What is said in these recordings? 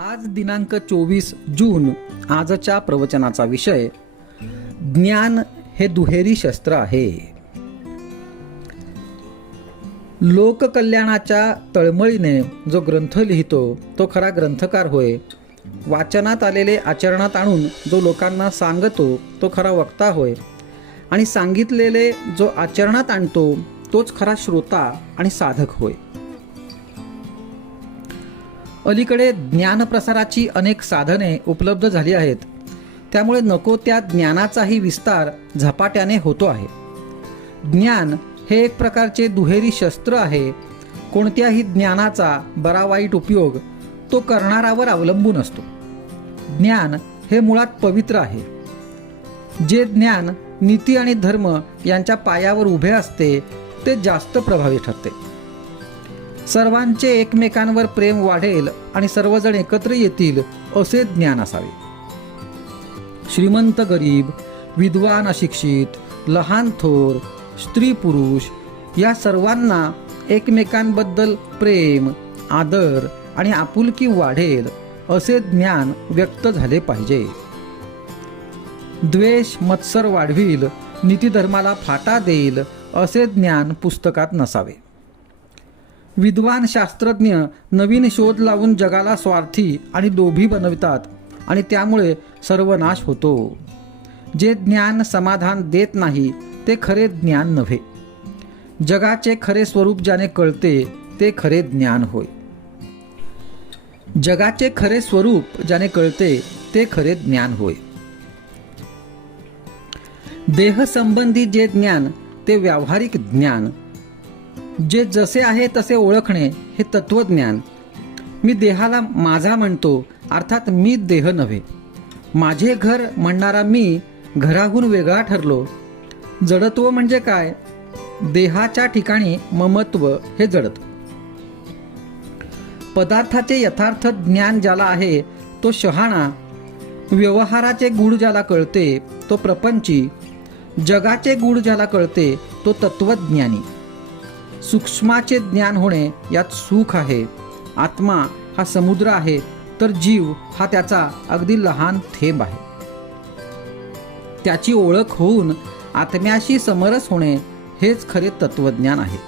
आज दिनांक 24 जून. आजच्या प्रवचनाचा विषय ज्ञान हे दुहेरी शस्त्र आहे. लोककल्याणाच्या तळमळीने जो ग्रंथ लिहितो तो खरा ग्रंथकार होय. वाचनात आलेले आचरणात आणून जो लोकांना सांगतो तो खरा वक्ता होय. आणि सांगितलेले जो आचरणात आणतो तोच खरा श्रोता आणि साधक होय. अलीकडे ज्ञानप्रसाराची अनेक साधने उपलब्ध झाली आहेत. त्यामुळे नको त्या ज्ञानाचाही विस्तार झपाट्याने होतो आहे. ज्ञान हे एक प्रकारचे दुहेरी शस्त्र आहे. कोणत्याही ज्ञानाचा बरा वाईट उपयोग तो करणारावर अवलंबून असतो. ज्ञान हे मुळात पवित्र आहे. जे ज्ञान नीती आणि धर्म यांच्या पायावर उभे असते ते जास्त प्रभावी ठरते. सर्वांचे एकमेकांवर प्रेम वाढेल आणि सर्वजण एकत्र येतील असे ज्ञान असावे. श्रीमंत गरीब, विद्वान अशिक्षित, लहान थोर, स्त्री पुरुष या सर्वांना एकमेकांबद्दल प्रेम, आदर आणि आपुलकी वाढेल असे ज्ञान व्यक्त झाले पाहिजे. द्वेष मत्सर वाढविल, नीतिधर्माला फाटा देईल असे ज्ञान पुस्तकात नसावे. विद्वान शास्त्रज्ञ नवीन शोध लावून जगाला स्वार्थी आणि लोभी बनवितात आणि त्यामुळे सर्वनाश होतो. जे ज्ञान समाधान देत नाही ते खरे ज्ञान नव्हे. जगाचे खरे स्वरूप ज्याने कळते ते खरे ज्ञान होय. जगाचे खरे स्वरूप ज्याने कळते ते खरे ज्ञान होय. देहसंबंधी जे ज्ञान ते व्यावहारिक ज्ञान. जे जसे आहे तसे ओळखणे हे तत्वज्ञान. मी देहाला माझा म्हणतो, अर्थात मी देह नव्हे. माझे घर म्हणणारा मी घराहून वेगळा ठरलो. जडत्व म्हणजे काय? देहाच्या ठिकाणी ममत्व हे जडत्व. पदार्थाचे यथार्थ ज्ञान ज्याला आहे तो शहाणा. व्यवहाराचे गूढ ज्याला कळते तो प्रपंची. जगाचे गूढ ज्याला कळते तो तत्वज्ञानी. सूक्ष्माचे ज्ञान होणे यात सुख आहे. आत्मा हा समुद्र आहे तर जीव हा त्याचा अगदी लहान थेंब आहे. त्याची ओळख होऊन आत्म्याशी समरस होणे हेच खरे तत्वज्ञान आहे.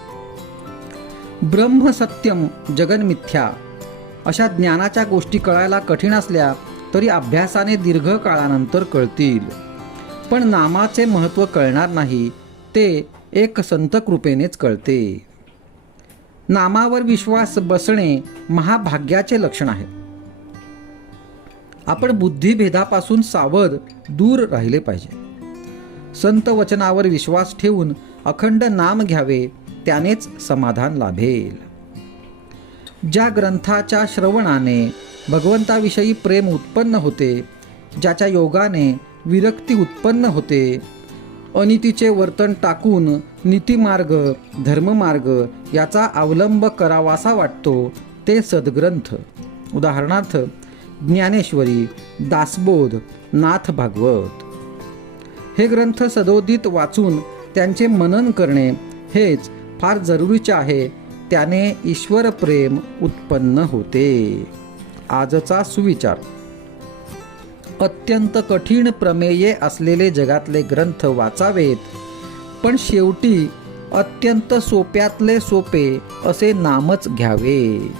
ब्रह्म सत्यम जगन मिथ्या अशा ज्ञानाच्या गोष्टी कळायला कठीण असल्या तरी अभ्यासाने दीर्घ काळानंतर कळतील. पण नामाचे महत्त्व कळणार नाही, ते एक संत कृपेनेच कळते. नामावर विश्वास बसणे महाभाग्याचे लक्षण आहे. आपण बुद्धिभेदापासून सावध दूर राहिले पाहिजे. संत वचनावर विश्वास ठेवून अखंड नाम घ्यावे, त्यानेच समाधान लाभेल. ज्या ग्रंथाच्या श्रवणाने भगवंताविषयी प्रेम उत्पन्न होते, ज्याच्या योगाने विरक्ती उत्पन्न होते, अनितीचे वर्तन टाकून नीतिमार्ग धर्ममार्ग याचा अवलंब करावासा वाटतो ते सद्ग्रंथ. उदाहरणार्थ ज्ञानेश्वरी, दासबोध, नाथ भागवत हे ग्रंथ सदोदित वाचून त्यांचे मनन करणे हेच फार जरुरीचे आहे. त्याने ईश्वर प्रेम उत्पन्न होते. आजचा सुविचार. अत्यंत कठीण प्रमेये असलेले जगातले ग्रंथ वाचावेत, पण शेवटी अत्यंत सोप्यातले सोपे असे नामच घ्यावे.